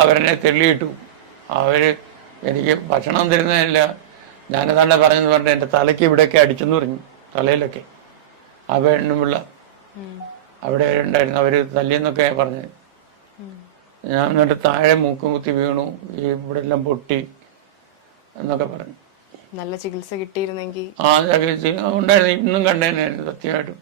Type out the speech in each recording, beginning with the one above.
അവരെന്നെ തെള്ളിയിട്ടു. അവർ എനിക്ക് ഭക്ഷണം തരുന്നതല്ല, ഞാനതാണ്ട് പറഞ്ഞെന്ന് പറഞ്ഞിട്ട് എൻ്റെ തലയ്ക്ക് ഇവിടെയൊക്കെ അടിച്ചെന്ന് പറഞ്ഞു, തലയിലൊക്കെ. ആ പെണ്ണുപിള്ള അവിടെ ഉണ്ടായിരുന്നു, അവർ തല്ലിയെന്നൊക്കെ പറഞ്ഞത്. ഞാൻ എന്നിട്ട് താഴെ മൂക്കും കുത്തി വീണു, ഈ ഇവിടെ എല്ലാം പൊട്ടി എന്നൊക്കെ പറഞ്ഞു. നല്ല ചികിത്സ കിട്ടിയിരുന്നെങ്കിൽ ഉണ്ടായിരുന്നു, ഇന്നും കണ്ടേനെ സത്യമായിട്ടും.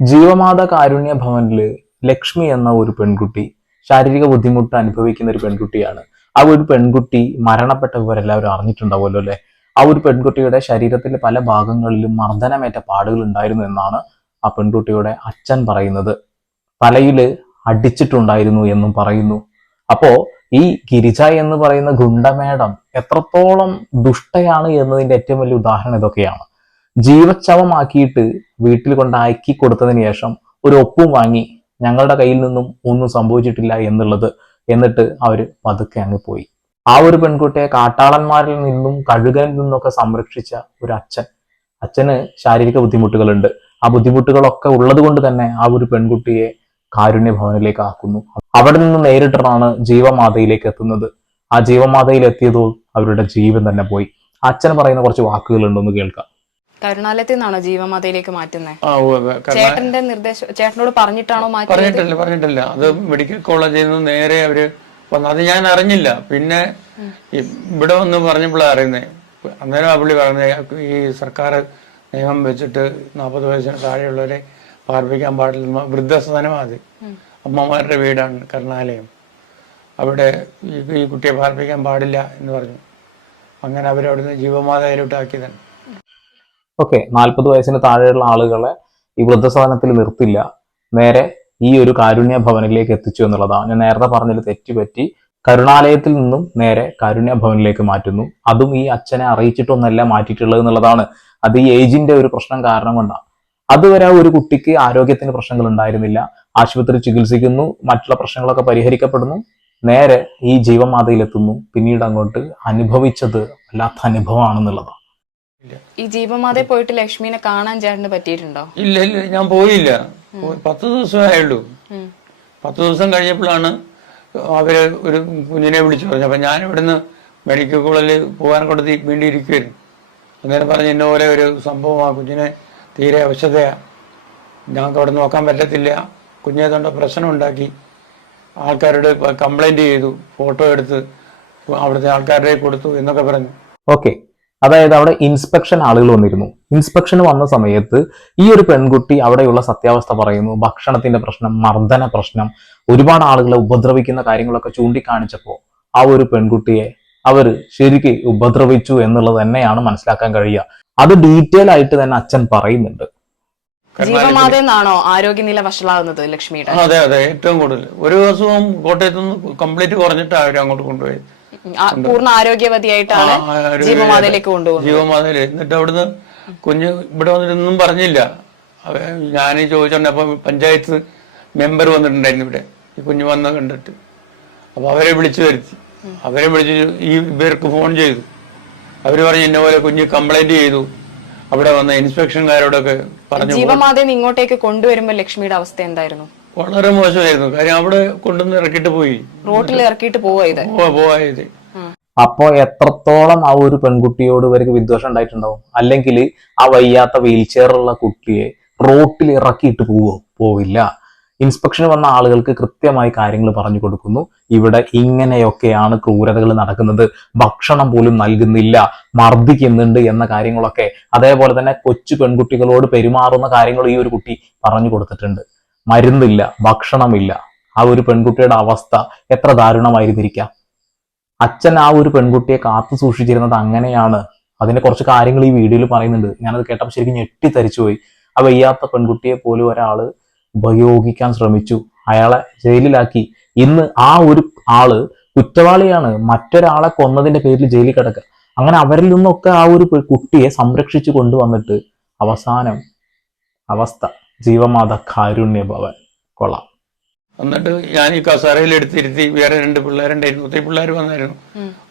ജീവമാത കാരുണ്യ ഭവനില് ലക്ഷ്മി എന്ന ഒരു പെൺകുട്ടി ശാരീരിക ബുദ്ധിമുട്ട് അനുഭവിക്കുന്ന ഒരു പെൺകുട്ടിയാണ്. ആ ഒരു പെൺകുട്ടി മരണപ്പെട്ട വിവരെല്ലാവരും അറിഞ്ഞിട്ടുണ്ടാവുമല്ലോ അല്ലെ. ആ ഒരു പെൺകുട്ടിയുടെ ശരീരത്തിലെ പല ഭാഗങ്ങളിലും മർദ്ദനമേറ്റ പാടുകൾ ഉണ്ടായിരുന്നു എന്നാണ് ആ പെൺകുട്ടിയുടെ അച്ഛൻ പറയുന്നത്. തലയില് അടിച്ചിട്ടുണ്ടായിരുന്നു എന്നും പറയുന്നു. അപ്പോ ഈ ഗിരിജ എന്ന് പറയുന്ന ഗുണ്ടമേടം എത്രത്തോളം ദുഷ്ടയാണ് എന്നതിന്റെ ഏറ്റവും വലിയ ഉദാഹരണം ഇതൊക്കെയാണ്. ജീവച്ഛവമാക്കിയിട്ട് വീട്ടിൽ കൊണ്ടാക്കി കൊടുത്തതിന് ശേഷം ഒരു ഒപ്പും വാങ്ങി, ഞങ്ങളുടെ കയ്യിൽ നിന്നും ഒന്നും സംഭവിച്ചിട്ടില്ല എന്നുള്ളത്. എന്നിട്ട് അവര് പതുക്കെ അങ്ങ് പോയി. ആ ഒരു പെൺകുട്ടിയെ കാട്ടാളന്മാരിൽ നിന്നും കഴുകനിൽ നിന്നൊക്കെ സംരക്ഷിച്ച ഒരു അച്ഛന് ശാരീരിക ബുദ്ധിമുട്ടുകളുണ്ട്. ആ ബുദ്ധിമുട്ടുകളൊക്കെ ഉള്ളത് കൊണ്ട് തന്നെ ആ ഒരു പെൺകുട്ടിയെ കാരുണ്യ ഭവനിലേക്ക് ആക്കുന്നു. അവിടെ നിന്ന് നേരിട്ടാണ് ജീവമാതയിലേക്ക് എത്തുന്നത്. ആ ജീവമാതയിൽ എത്തിയതോ അവരുടെ ജീവൻ തന്നെ പോയി. അച്ഛൻ പറയുന്ന കുറച്ച് വാക്കുകളുണ്ടെന്ന് കേൾക്കാം. കരുണാലയത്തിൽ നിന്നാണോ ജീവമാതയിലേക്ക് മാറ്റുന്നത്? ചേട്ടന്റെ നിർദ്ദേശം ചേട്ടനോട് പറഞ്ഞിട്ടാണോ മാറ്റുന്നത്? പറഞ്ഞിട്ടില്ല. അത് മെഡിക്കൽ കോളേജിൽ നിന്ന് നേരെ അവര് വന്നു. അത് ഞാൻ അറിഞ്ഞില്ല. പിന്നെ ഇവിടെ വന്ന് പറഞ്ഞപ്പോഴാണ് അറിയുന്നത്. അന്നേരം ആ പുള്ളി പറഞ്ഞത് ഈ സർക്കാർ നിയമം വെച്ചിട്ട് 40 വയസ്സിന് താഴെയുള്ളവരെ പാർപ്പിക്കാൻ പാടില്ല. വൃദ്ധസദനമാണ് അത്, അമ്മമാരുടെ വീടാണ് കരുണാലയം. അവിടെ ഈ കുട്ടിയെ പാർപ്പിക്കാൻ പാടില്ല എന്ന് പറഞ്ഞു. അങ്ങനെ അവരവിടുന്ന് ജീവമാതയിലോട്ട് ആക്കിയതാണ്. ഓക്കെ, 40 വയസ്സിന് താഴെയുള്ള ആളുകളെ ഈ വൃദ്ധസദനത്തിൽ നിർത്തില്ല, നേരെ ഈ ഒരു കാരുണ്യ ഭവനിലേക്ക് എത്തിച്ചു എന്നുള്ളതാണ്. ഞാൻ നേരത്തെ പറഞ്ഞതിൽ തെറ്റുപറ്റി. കരുണാലയത്തിൽ നിന്നും നേരെ കാരുണ്യ ഭവനിലേക്ക് മാറ്റുന്നു. അതും ഈ അച്ഛനെ അറിയിച്ചിട്ടൊന്നല്ല മാറ്റിയിട്ടുള്ളത് എന്നുള്ളതാണ്. അത് ഈ ഏജിന്റെ ഒരു പ്രശ്നം കാരണം കൊണ്ടാണ്. അതുവരെ ഒരു കുട്ടിക്ക് ആരോഗ്യത്തിന് പ്രശ്നങ്ങൾ ഉണ്ടായിരുന്നില്ല. ആശുപത്രി ചികിത്സിക്കുന്നു, മറ്റുള്ള പ്രശ്നങ്ങളൊക്കെ പരിഹരിക്കപ്പെടുന്നു, നേരെ ഈ ജീവമാതയിലെത്തുന്നു. പിന്നീട് അങ്ങോട്ട് അനുഭവിച്ചത് വല്ലാത്ത അനുഭവമാണെന്നുള്ളതാണ്. ഈ ജീവമാതയെ പോയിട്ട് ലക്ഷ്മിനെ കാണാൻ ചേട്ടന് പറ്റിയിട്ടുണ്ടോ? ഇല്ല, ഞാൻ പോയില്ല. 10 ദിവസമേ ആയുള്ളൂ. 10 ദിവസം കഴിഞ്ഞപ്പോഴാണ് അവര് ഒരു കുഞ്ഞിനെ വിളിച്ചു പറഞ്ഞു. അപ്പൊ ഞാൻ ഇവിടുന്ന് മെഡിക്കൽ കോളേജിൽ പോകാൻ കൊടുത്ത് വേണ്ടി ഇരിക്കുമായിരുന്നു. അന്നേരം പറഞ്ഞ് ഇന്ന പോലെ ഒരു സംഭവം, ആ കുഞ്ഞിനെ തീരെ അവശതയാണ്, ഞങ്ങൾക്ക് അവിടെ നോക്കാൻ പറ്റത്തില്ല, കുഞ്ഞിനെ തൊണ്ട പ്രശ്നം ഉണ്ടാക്കി, ആൾക്കാരോട് കംപ്ലൈന്റ് ചെയ്തു, ഫോട്ടോ എടുത്ത് അവിടുത്തെ ആൾക്കാരുടെ കൊടുത്തു എന്നൊക്കെ പറഞ്ഞു. ഓക്കെ, അതായത് അവിടെ ഇൻസ്പെക്ഷൻ ആളുകൾ വന്നിരുന്നു. ഇൻസ്പെക്ഷൻ വന്ന സമയത്ത് ഈ ഒരു പെൺകുട്ടി അവിടെയുള്ള സത്യാവസ്ഥ പറയുന്നു. ഭക്ഷണത്തിന്റെ പ്രശ്നം, മർദ്ദന പ്രശ്നം, ഒരുപാട് ആളുകളെ ഉപദ്രവിക്കുന്ന കാര്യങ്ങളൊക്കെ ചൂണ്ടിക്കാണിച്ചപ്പോൾ ആ ഒരു പെൺകുട്ടിയെ അവര് ശരിക്ക് ഉപദ്രവിച്ചു എന്നുള്ളത് തന്നെയാണ് മനസ്സിലാക്കാൻ കഴിയുക. അത് ഡീറ്റെയിൽ ആയിട്ട് തന്നെ അച്ഛൻ പറയുന്നുണ്ട്. ജീവമാതയെന്നാണോ ആരോഗ്യനില വഷളാകുന്നത് ലക്ഷ്മിയുടെ? അതെ, ഏറ്റവും കൂടുതൽ. ഒരു ദിവസവും കോട്ടയത്ത് നിന്ന് കംപ്ലീറ്റ് കുറഞ്ഞിട്ടാണ് അവർ അങ്ങോട്ട് കൊണ്ടുപോയത്. പൂർണ്ണ ആരോഗ്യവതിയായിട്ടാണ് ജീവമാതയിലേക്ക് കൊണ്ടുപോകുന്നത്. ജീവമാതയില്. എന്നിട്ട് അവിടുന്ന് കുഞ്ഞ് ഇവിടെ വന്നിട്ടൊന്നും പറഞ്ഞില്ല. ഞാൻ ചോദിച്ചോണ്ട് അപ്പൊ പഞ്ചായത്ത് മെമ്പർ വന്നിട്ടുണ്ടായിരുന്നു ഇവിടെ, ഈ കുഞ്ഞ് വന്ന് കണ്ടിട്ട്. അപ്പൊ അവരെ വിളിച്ചു വരുത്തി. അവരെ വിളിച്ച് ഈ ഇവർക്ക് ഫോൺ ചെയ്തു. അവര് പറഞ്ഞു ഇന്ന പോലെ കുഞ്ഞ് കംപ്ലൈന്റ് ചെയ്തു, അവിടെ വന്ന ഇൻസ്പെക്ഷൻകാരോടൊക്കെ പറഞ്ഞു. ജീവമാതയെ ഇങ്ങോട്ടേക്ക് കൊണ്ടുവരുമ്പോ ലക്ഷ്മിയുടെ അവസ്ഥ എന്തായിരുന്നു? വളരെ മോശമായിരുന്നു. കാര്യം അവിടെ കൊണ്ടുവന്ന് ഇറക്കിട്ട് പോയി, റോട്ടിൽ ഇറക്കിയിട്ട് പോയത്. അപ്പോ എത്രത്തോളം ആ ഒരു പെൺകുട്ടിയോട് ഇവർക്ക് വിദ്വേഷം ഉണ്ടായിട്ടുണ്ടാവും. അല്ലെങ്കിൽ ആ വയ്യാത്ത വീൽ ചെയറുള്ള കുട്ടിയെ റോട്ടിൽ ഇറക്കിയിട്ട് പോവില്ല. ഇൻസ്പെക്ഷന് വന്ന ആളുകൾക്ക് കൃത്യമായി കാര്യങ്ങൾ പറഞ്ഞു കൊടുക്കുന്നു. ഇവിടെ ഇങ്ങനെയൊക്കെയാണ് ക്രൂരതകൾ നടക്കുന്നത്, ഭക്ഷണം പോലും നൽകുന്നില്ല, മർദ്ദിക്കുന്നുണ്ട് എന്ന കാര്യങ്ങളൊക്കെ. അതേപോലെ തന്നെ കൊച്ചു പെൺകുട്ടികളോട് പെരുമാറുന്ന കാര്യങ്ങൾ ഈ ഒരു കുട്ടി പറഞ്ഞു കൊടുത്തിട്ടുണ്ട്. മരുന്നില്ല, ഭക്ഷണമില്ല. ആ ഒരു പെൺകുട്ടിയുടെ അവസ്ഥ എത്ര ദാരുണമായിരുന്നിരിക്കാം. അച്ഛൻ ആ ഒരു പെൺകുട്ടിയെ കാത്തു സൂക്ഷിച്ചിരുന്നത് അങ്ങനെയാണ്. അതിന്റെ കുറച്ച് കാര്യങ്ങൾ ഈ വീഡിയോയിൽ പറയുന്നുണ്ട്. ഞാനത് കേട്ടപ്പോൾ ശരിക്കും ഞെട്ടിത്തരിച്ചുപോയി. ആ വയ്യാത്ത പെൺകുട്ടിയെ പോലും ഒരാള് ഉപയോഗിക്കാൻ ശ്രമിച്ചു, അയാളെ ജയിലിലാക്കി. ഇന്ന് ആ ഒരു ആള് കുറ്റവാളിയാണ്, മറ്റൊരാളെ കൊന്നതിന്റെ പേരിൽ ജയിലിൽ കിടക്കുക. അങ്ങനെ അവരിൽ നിന്നൊക്കെ ആ ഒരു കുട്ടിയെ സംരക്ഷിച്ചു കൊണ്ടുവന്നിട്ട് അവസാനം അവസ്ഥ ജീവമാത കാരുണ്യ ഭവൻ. കൊള്ളാം. എന്നിട്ട് ഞാൻ ഈ കസാരയിൽ എടുത്തിരുത്തി, വേറെ 2 പിള്ളേരുണ്ടായിരുന്നു, ഒത്തിരി പിള്ളേർ വന്നായിരുന്നു.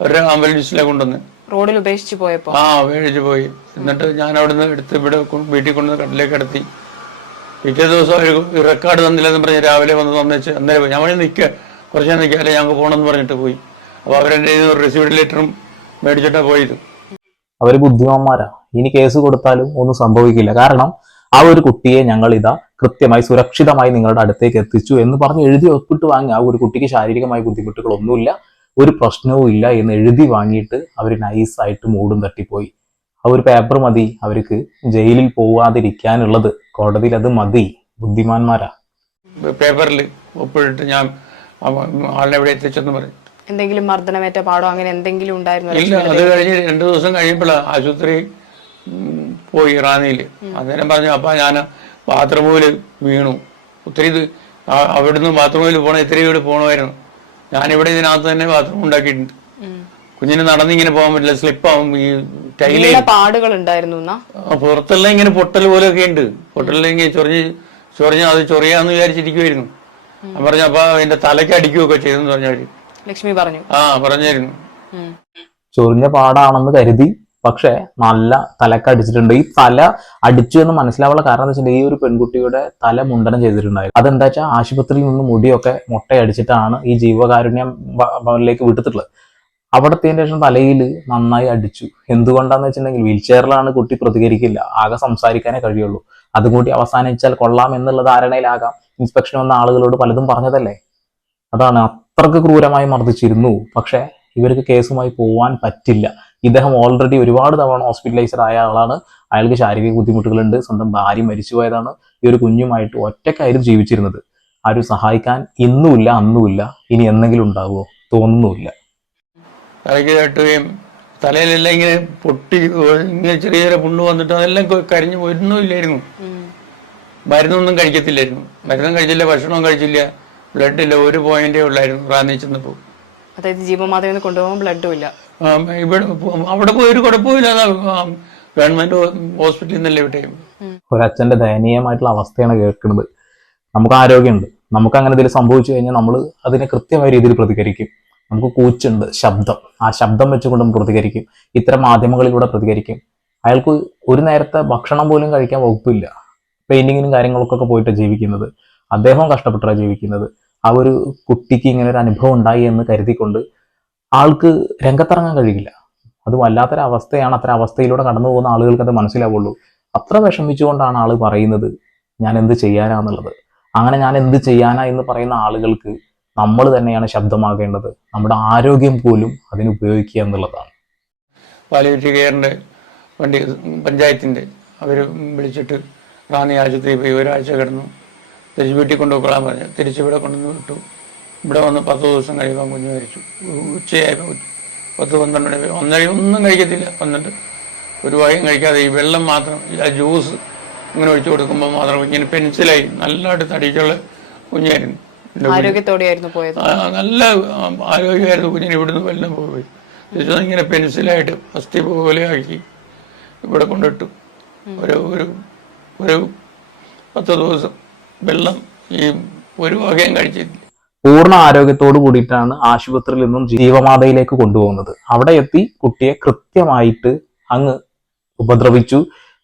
ഒരു ആംബുലൻസിലെ കൊണ്ടുവന്ന് റോഡിൽ ഉപേക്ഷിച്ച് പോയപ്പോ ഉപേക്ഷിച്ച് പോയി. എന്നിട്ട് ഞാൻ അവിടുന്ന് എടുത്ത് ഇവിടെ വീട്ടിൽ കൊണ്ടുവന്ന് കട്ടിലേക്ക് കിടത്തി. പിറ്റേ ദിവസം ഒരു റെക്കോർഡ് തന്നില്ലെന്ന് പറഞ്ഞ് രാവിലെ വന്ന് തന്നേച്ച് അന്നേരം ഞാൻ പറഞ്ഞ് കുറച്ച് നേരം നിൽക്കാതെ ഞങ്ങൾക്ക് പോകണമെന്ന് പറഞ്ഞിട്ട് പോയി. അപ്പോൾ അവരെൻ്റെ ഒരു റിസീവ്ഡ് ലെറ്ററും മേടിച്ചിട്ടാണ് പോയത്. അവർ ബുദ്ധിമാന്മാരാ. ഇനി കേസ് കൊടുത്താലും ഒന്നും സംഭവിക്കില്ല. കാരണം ആ ഒരു കുട്ടിയെ ഞങ്ങൾ ഇതാ കൃത്യമായി സുരക്ഷിതമായി നിങ്ങളുടെ അടുത്തേക്ക് എത്തിച്ചു എന്ന് പറഞ്ഞ് എഴുതി ഒപ്പിട്ട് വാങ്ങി. ആ ഒരു കുട്ടിക്ക് ശാരീരികമായ ബുദ്ധിമുട്ടുകളൊന്നുമില്ല, ഒരു പ്രശ്നവും ഇല്ല എന്ന് എഴുതി വാങ്ങിയിട്ട് അവർ നൈസായിട്ട് മൂടും തട്ടിപ്പോയി. ആ ഒരു പേപ്പർ മതി അവർക്ക് ജയിലിൽ പോവാതിരിക്കാനുള്ളത്. കോടതിയിൽ അത് മതി. ബുദ്ധിമാന്മാരാ. പേപ്പറിൽ ഒപ്പിട്ട് ഞാൻ ആളിനെ എവിടെ എത്തിച്ചെന്ന് പറയും. എന്തെങ്കിലും മർദ്ദനമേറ്റ പാടോ അങ്ങനെ എന്തെങ്കിലും ഉണ്ടായിരുന്നു? ഇല്ല. അത് കഴിഞ്ഞ് 2 ദിവസം കഴിയുമ്പോഴാണ് ആശുപത്രി പോയി റാന്നിയിൽ. അന്നേരം പറഞ്ഞു അപ്പ ഞാൻ ബാത്റൂമിൽ വീണു. ഒത്തിരി അവിടുന്ന് ബാത്റൂമിൽ പോകണം, ഇത്തിരി വീട് പോകണമായിരുന്നു. ഞാനിവിടെ ഇതിനകത്ത് തന്നെ ബാത്റൂം ഉണ്ടാക്കിയിട്ടുണ്ട്. കുഞ്ഞിന് നടന്നിങ്ങനെ പോകാൻ പറ്റില്ല, സ്ലിപ്പാവും. ഈ ടൈലേ പാടുകൾ ഉണ്ടായിരുന്നു. പുറത്തെല്ലാം ഇങ്ങനെ പൊട്ടൽ പോലെയൊക്കെ ഉണ്ട്. പൊട്ടലെല്ലാം ഇങ്ങനെ ചൊറിഞ്ഞ് അത് ചൊറിയാന്ന് വിചാരിച്ചിരിക്കുമായിരുന്നു. ഞാൻ പറഞ്ഞു അപ്പൊ എന്റെ തലയ്ക്ക് അടിക്കുകയൊക്കെ ചെയ്തെന്ന് പറഞ്ഞവര്. ലക്ഷ്മി പറഞ്ഞു. പറഞ്ഞായിരുന്നു. ചൊറിഞ്ഞ പാടാണെന്ന് കരുതി, പക്ഷെ നല്ല തലക്കടിച്ചിട്ടുണ്ട്. ഈ തല അടിച്ചു എന്ന് മനസ്സിലാവാനുള്ള കാരണം എന്താ വെച്ചിട്ടുണ്ടെങ്കിൽ ഈ ഒരു പെൺകുട്ടിയുടെ തല മുണ്ടനം ചെയ്തിട്ടുണ്ടായിരുന്നു. അതെന്താ വെച്ചാൽ ആശുപത്രിയിൽ നിന്ന് മുടിയൊക്കെ മുട്ടയടിച്ചിട്ടാണ് ഈ ജീവകാരുണ്യം ഭവനിലേക്ക് വിട്ടിട്ടുള്ളത്. അവിടത്തേന് ശേഷം തലയിൽ നന്നായി അടിച്ചു. എന്തുകൊണ്ടാന്ന് വെച്ചിട്ടുണ്ടെങ്കിൽ വീൽ ചെയറിലാണ് കുട്ടി, പ്രതികരിക്കില്ല, ആകെ സംസാരിക്കാനേ കഴിയുള്ളൂ. അതുകൂടി അവസാനിച്ചാൽ കൊള്ളാം എന്നുള്ള ധാരണയിലാകാം ഇൻസ്പെക്ഷൻ വന്ന ആളുകളോട് പലതും പറഞ്ഞതല്ലേ. അതാണ്, അത്രക്ക് ക്രൂരമായി മർദ്ദിച്ചിരുന്നു. പക്ഷെ ഇവർക്ക് കേസുമായി പോവാൻ പറ്റില്ല. ഇദ്ദേഹം ഓൾറെഡി ഒരുപാട് തവണ ഹോസ്പിറ്റലൈസ്ഡ് ആയ ആളാണ്. അയാൾക്ക് ശാരീരിക ബുദ്ധിമുട്ടുകളുണ്ട്. സ്വന്തം ഭാര്യ മരിച്ചുപോയതാണ്. ഈ ഒരു കുഞ്ഞുമായിട്ട് ഒറ്റക്കായിരുന്നു ജീവിച്ചിരുന്നത്. ആരും സഹായിക്കാൻ ഇന്നുമില്ല, അന്നുമില്ല. ഇനി എന്തെങ്കിലും ഉണ്ടാവുമോ തോന്നുന്നുമില്ല. തലയ്ക്ക് തട്ടുകയും തലയിലെല്ലാം ഇങ്ങനെ പൊട്ടി ഇങ്ങനെ ചെറിയ ചെറിയ പുണ്ണ് വന്നിട്ട് അതെല്ലാം കരിഞ്ഞു പോയിരുന്നില്ലായിരുന്നു. മരുന്നൊന്നും കഴിക്കത്തില്ലായിരുന്നു. മരുന്നും കഴിച്ചില്ല, ഭക്ഷണവും കഴിച്ചില്ല, ബ്ലഡ് ഇല്ല. ഒരു പോയിന്റേ ഉള്ളായിരുന്നു റാന്നി ചെന്നപ്പോൾ. അതായത് ജീവമാതയിൽ കൊണ്ടുപോകാൻ ബ്ലഡും ഇല്ല. ഇവിടെ അവിടെ പോയി ഒരു കുഴപ്പമില്ല. ഗവൺമെന്റ് ഹോസ്പിറ്റലിൽ നിന്നല്ലേ വിട്ടേ. ഒരച്ഛന്റെ ദയനീയമായിട്ടുള്ള അവസ്ഥയാണ് കേൾക്കുന്നത്. നമുക്ക് ആരോഗ്യമുണ്ട്, നമുക്ക് അങ്ങനെ എന്തെങ്കിലും സംഭവിച്ചു കഴിഞ്ഞാൽ നമ്മൾ അതിനെ കൃത്യമായ രീതിയിൽ പ്രതികരിക്കും. നമുക്ക് കൂച്ചുണ്ട്, ശബ്ദം, ആ ശബ്ദം വെച്ചുകൊണ്ട് നമ്മൾ പ്രതികരിക്കും. ഇത്തരം മാധ്യമങ്ങളിലൂടെ പ്രതികരിക്കും. അയാൾക്ക് ഒരു നേരത്തെ ഭക്ഷണം പോലും കഴിക്കാൻ വകുപ്പില്ല. പെയിന്റിങ്ങിനും കാര്യങ്ങൾക്കൊക്കെ പോയിട്ട് ജീവിക്കുന്നത്. അദ്ദേഹം കഷ്ടപ്പെട്ടാണ് ജീവിക്കുന്നത്. ആ ഒരു കുട്ടിക്ക് ഇങ്ങനെ ഒരു അനുഭവം ഉണ്ടായി എന്ന് കരുതിക്കൊണ്ട് ആൾക്ക് രംഗത്തിറങ്ങാൻ കഴിയില്ല. അത് വല്ലാത്തൊരവസ്ഥയാണ്. അത്തരം അവസ്ഥയിലൂടെ കടന്നു പോകുന്ന ആളുകൾക്ക് അത് മനസ്സിലാവുള്ളൂ. അത്ര വിഷമിച്ചുകൊണ്ടാണ് ആള് പറയുന്നത് ഞാൻ എന്ത് ചെയ്യാനാന്നുള്ളത്. അങ്ങനെ ഞാൻ എന്ത് ചെയ്യാനാ എന്ന് പറയുന്ന ആളുകൾക്ക് നമ്മൾ തന്നെയാണ് ശബ്ദമാകേണ്ടത്. നമ്മുടെ ആരോഗ്യം പോലും അതിന് ഉപയോഗിക്കുക എന്നുള്ളതാണ്. പാലിയേറ്റീവ് കെയറിന്റെ വണ്ടി പഞ്ചായത്തിന്റെ അവർ വിളിച്ചിട്ട് റാന്നി ആശുപത്രിയിൽ പോയി ഒരാഴ്ച കിടന്നു. തിരിച്ച് വീട്ടിൽ കൊണ്ടുപോയിക്കൊള്ളാൻ പറഞ്ഞു. തിരിച്ചിവിടെ കൊണ്ടുവന്ന് വിട്ടു. ഇവിടെ വന്ന് 10 ദിവസം കഴിയുമ്പോൾ കുഞ്ഞ് മരിച്ചു. ഉച്ചയായപ്പോൾ 10-12 മണി ഒന്നും കഴിക്കത്തില്ല. വന്നിട്ട് ഒരു വകയും കഴിക്കാതെ ഈ വെള്ളം മാത്രം, ആ ജ്യൂസ് ഇങ്ങനെ ഒഴിച്ചു കൊടുക്കുമ്പോൾ മാത്രം ഇങ്ങനെ പെൻസിലായി നല്ലതായിട്ട് തടിക്കുള്ള കുഞ്ഞായിരുന്നു. ആരോഗ്യത്തോടെയായിരുന്നു പോയത്. നല്ല ആരോഗ്യമായിരുന്നു കുഞ്ഞിന്. ഇവിടുന്ന് വെള്ളം പോയി ഇങ്ങനെ പെൻസിലായിട്ട് അസ്ഥി പോലെ ആക്കി ഇവിടെ കൊണ്ടിട്ടു. ഒരു 10 ദിവസം വെള്ളം ഈ ഒരു വകയും കഴിച്ചിട്ടില്ല. പൂർണ്ണ ആരോഗ്യത്തോടു കൂടിയിട്ടാണ് ആശുപത്രിയിൽ നിന്നും ജീവമാതയിലേക്ക് കൊണ്ടുപോകുന്നത്. അവിടെ എത്തി കുട്ടിയെ കൃത്യമായിട്ട് അങ്ങ് ഉപദ്രവിച്ചു.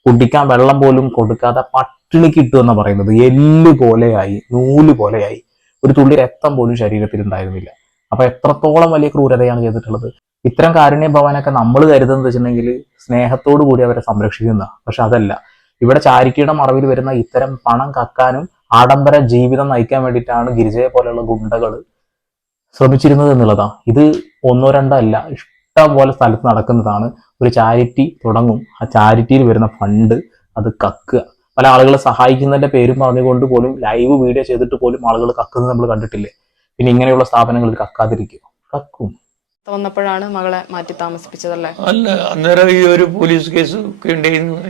കുടിക്കാൻ വെള്ളം പോലും കൊടുക്കാതെ പട്ടിണിക്ക് ഇട്ടു എന്നാണ് പറയുന്നത്. എല്ല് പോലെയായി, നൂല് പോലെയായി, ഒരു തുള്ളി രക്തം പോലും ശരീരത്തിൽ ഉണ്ടായിരുന്നില്ല. അപ്പൊ എത്രത്തോളം വലിയ ക്രൂരതയാണ് ചെയ്തിട്ടുള്ളത്. ഇത്തരം കാരുണ്യ ഭവനൊക്കെ നമ്മൾ കരുതുന്നത് വെച്ചിട്ടുണ്ടെങ്കിൽ സ്നേഹത്തോടു കൂടി അവരെ സംരക്ഷിക്കുന്ന, പക്ഷെ അതല്ല. ഇവിടെ ചാരിറ്റിയുടെ മറവിൽ വരുന്ന ഇത്തരം പണം കക്കാനും ആഡംബര ജീവിതം നയിക്കാൻ വേണ്ടിയിട്ടാണ് ഗിരിജയെ പോലെയുള്ള ഗുണ്ടകൾ ശ്രമിച്ചിരുന്നത് എന്നുള്ളതാണ്. ഇത് 1-2 അല്ല, ഇഷ്ടം പോലെ സ്ഥലത്ത് നടക്കുന്നതാണ്. ഒരു ചാരിറ്റി തുടങ്ങും, ആ ചാരിറ്റിയിൽ വരുന്ന ഫണ്ട് അത് കക്കുക. പല ആളുകളെ സഹായിക്കുന്നതിന്റെ പേരും പറഞ്ഞുകൊണ്ട് പോലും ലൈവ് വീഡിയോ ചെയ്തിട്ട് പോലും ആളുകൾ കക്കുന്നത് നമ്മൾ കണ്ടിട്ടില്ലേ. പിന്നെ ഇങ്ങനെയുള്ള സ്ഥാപനങ്ങളിൽ കക്കാതിരിക്കും, കക്കും. തോന്നപ്പോഴാണ് മകളെ മാറ്റി താമസിപ്പിച്ചതല്ലേ? അല്ല, അന്നേരം ഈ ഒരു പോലീസ് കേസ്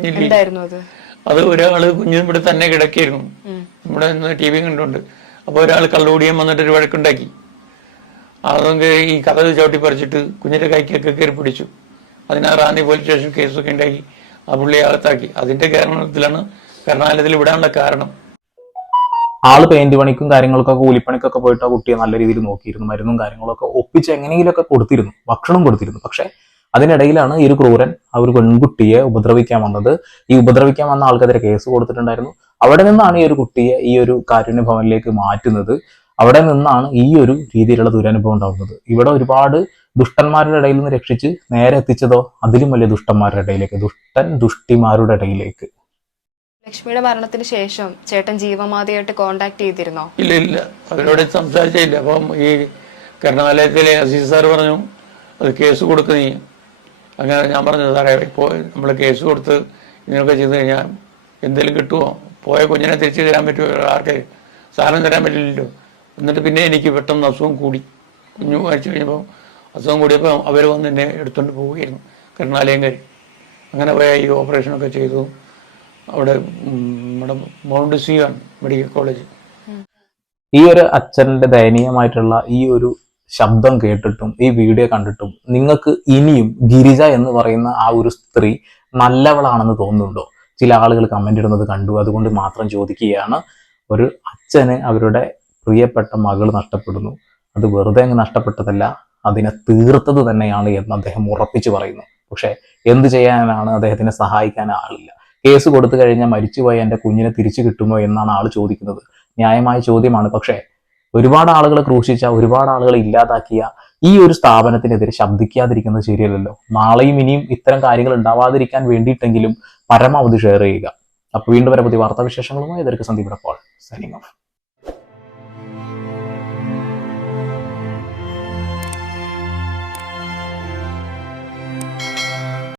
എന്തായിരുന്നു അത്? അത് ഒരാള് കുഞ്ഞിന് ഇവിടെ തന്നെ കിടക്കായിരുന്നു. ഇവിടെ നിന്ന് TV കണ്ടുകൊണ്ട്. അപ്പൊ ഒരാൾ കള്ളുകൂടിയാൻ വന്നിട്ട് ഒരു വഴക്കുണ്ടാക്കി. അതൊക്കെ ഈ കഥ ചവിട്ടി പറിച്ചിട്ട് കുഞ്ഞിന്റെ കൈക്കൊക്കെ കയറി പിടിച്ചു. അതിനാ റാന്നി പോലീസ് സ്റ്റേഷൻ കേസൊക്കെ ഉണ്ടാക്കി ആ പുള്ളിയെ അകത്താക്കി. അതിന്റെ കാരണത്തിലാണ് കർണാലയത്തിൽ വിടാനുള്ള കാരണം. ആള് പെയിന്റ് പണിക്കും കാര്യങ്ങൾക്കൊക്കെ കൂലിപ്പണിക്കൊക്കെ പോയിട്ട് ആ കുട്ടിയെ നല്ല രീതിയിൽ നോക്കിയിരുന്നു. മരുന്നും കാര്യങ്ങളൊക്കെ ഒപ്പിച്ച് എങ്ങനെയെങ്കിലുമൊക്കെ കൊടുത്തിരുന്നു, ഭക്ഷണം കൊടുത്തിരുന്നു. പക്ഷെ അതിനിടയിലാണ് ഈ ഒരു ക്രൂരൻ ആ ഒരു പെൺകുട്ടിയെ ഉപദ്രവിക്കാൻ വന്നത്. ഈ ഉപദ്രവിക്കാൻ വന്ന ആൾക്കെതിരെ കേസ് കൊടുത്തിട്ടുണ്ടായിരുന്നു. അവിടെ നിന്നാണ് ഈ ഒരു കുട്ടിയെ ഈ ഒരു കാരുണ്യ ഭവനിലേക്ക് മാറ്റുന്നത്. അവിടെ നിന്നാണ് ഈ ഒരു രീതിയിലുള്ള ദുരനുഭവം ഉണ്ടാകുന്നത്. ഇവിടെ ഒരുപാട് ദുഷ്ടന്മാരുടെ ഇടയിൽ നിന്ന് രക്ഷിച്ച് നേരെ എത്തിച്ചതോ അതിലും വലിയ ദുഷ്ടന്മാരുടെ ഇടയിലേക്ക്, ദുഷ്ടിമാരുടെ ഇടയിലേക്ക്. ലക്ഷ്മിയുടെ മരണത്തിന് ശേഷം ചേട്ടൻ ജീവമാതയായിട്ട് കോണ്ടാക്ട് ചെയ്തിരുന്നോ? ഇല്ല, അവരോട് സംസാരിച്ചില്ല. അപ്പം ഈ കരുണാലയത്തിലെ അസീസ് സാർ പറഞ്ഞു അത് കേസ് കൊടുക്ക് നീ. അങ്ങനെ ഞാൻ പറഞ്ഞു സാറേ ഇപ്പോൾ നമ്മൾ കേസ് കൊടുത്ത് ഇങ്ങനെയൊക്കെ ചെയ്ത് കഴിഞ്ഞാൽ എന്തെങ്കിലും കിട്ടുമോ, പോയ കുഞ്ഞിനെ തിരിച്ചു തരാൻ പറ്റുമോ, ആർക്ക് സാധനം തരാൻ പറ്റില്ലല്ലോ. എന്നിട്ട് പിന്നെ എനിക്ക് പെട്ടെന്ന് അസുഖം കൂടി, കുഞ്ഞു മരിച്ചു കഴിഞ്ഞപ്പോൾ അസുഖം കൂടിയപ്പോൾ അവർ വന്ന് എന്നെ എടുത്തുകൊണ്ട് പോവുകയായിരുന്നു കരുണാലയം കയറി. അങ്ങനെ പോയ ഈ ഓപ്പറേഷനൊക്കെ ചെയ്തു. അവിടെ നമ്മുടെ മൗണ്ട് സിയോൺ മെഡിക്കൽ കോളേജ്. ഈ ഒരു അച്ഛൻ്റെ ദയനീയമായിട്ടുള്ള ഈ ഒരു ശബ്ദം കേട്ടിട്ടും ഈ വീഡിയോ കണ്ടിട്ടും നിങ്ങൾക്ക് ഇനിയും ഗിരിജ എന്ന് പറയുന്ന ആ ഒരു സ്ത്രീ നല്ലവളാണെന്ന് തോന്നുന്നുണ്ടോ? ചില ആളുകൾ കമന്റ് ഇടുന്നത് കണ്ടു, അതുകൊണ്ട് മാത്രം ചോദിക്കുകയാണ്. ഒരു അച്ഛന് അവരുടെ പ്രിയപ്പെട്ട മകൾ നഷ്ടപ്പെടുന്നു, അത് വെറുതെ അങ്ങ് നഷ്ടപ്പെട്ടതല്ല, അതിനെ തീർത്തത് തന്നെയാണ് എന്ന് അദ്ദേഹം ഉറപ്പിച്ചു പറയുന്നു. പക്ഷെ എന്ത് ചെയ്യാനാണ്, അദ്ദേഹത്തിനെ സഹായിക്കാൻ ആളില്ല. കേസ് കൊടുത്തു കഴിഞ്ഞാൽ മരിച്ചുപോയ എൻ്റെ കുഞ്ഞിനെ തിരിച്ചു കിട്ടുമോ എന്നാണ് ആൾ ചോദിക്കുന്നത്. ന്യായമായ ചോദ്യമാണ്. പക്ഷേ ഒരുപാട് ആളുകളെ ക്രൂശിച്ച, ഒരുപാട് ആളുകളെ ഇല്ലാതാക്കിയ ഈ ഒരു സ്ഥാപനത്തിനെതിരെ ശബ്ദിക്കാതിരിക്കുന്നത് ശരിയല്ലല്ലോ. നാളെയും ഇനിയും ഇത്തരം കാര്യങ്ങൾ ഉണ്ടാവാതിരിക്കാൻ വേണ്ടിയിട്ടെങ്കിലും പരമാവധി ഷെയർ ചെയ്യുക. അപ്പോൾ വീണ്ടും വരെ പുതിയ വാർത്താവിശേഷങ്ങളുമായി ഇതൊരു സന്ദീപ് പോൾ സൈനിങ് ഓഫ്.